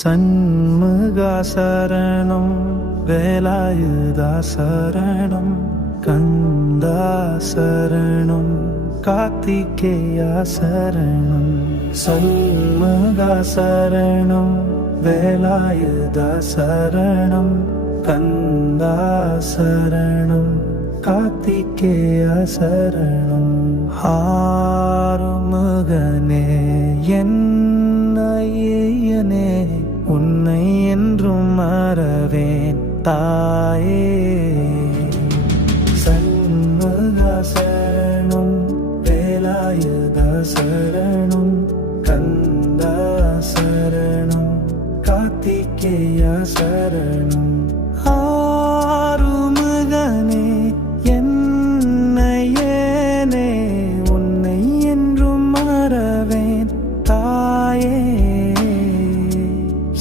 சண்முகா சரணம், வேலாயுதா சரணம், கந்தா சரணம், கார்த்திகேயா சரணம். சண்முகா சரணம், வேலாயுதா சரணம், கந்தா சரணம், கார்த்திகேயா சரணம். ஆறுமுகனே என்னையனே, உன்னை என்றும் மறவேன் தாயே. சண்முகா சரணம், வேலாயுதா சரணம், கந்தா சரணம், கார்த்திகேயா சரணம். ஆறுமுகனே என்னையனே, உன்னை என்றும் மறவேன் தாயே.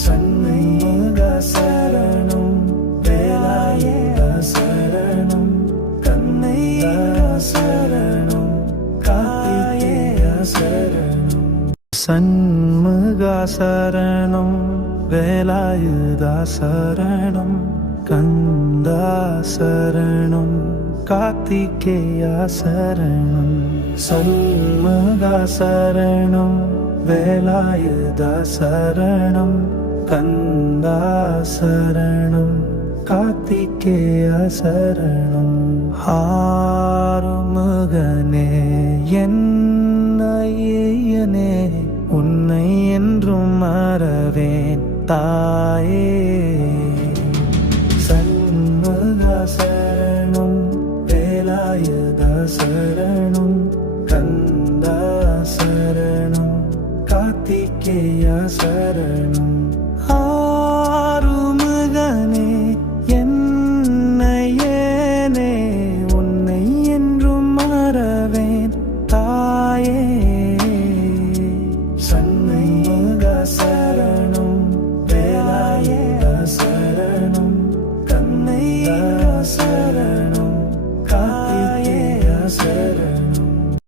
சண்முகா சரணம், வேலாயுதா சரணம், கந்தையா சரணம், கார்த்திகேயா சரணம். சண்முகா சரணம், வேலாயுதா சரணம், கந்தா சரணம், கார்த்திகேயா சரணம். சண்முகா சரணம், வேலாயுதா சரணம், கந்தா சரணம், கார்த்திகேயா சரணம். ஆறுமுகனே என்னையனே, உன்னை என்றும் மறவேன் தாயே.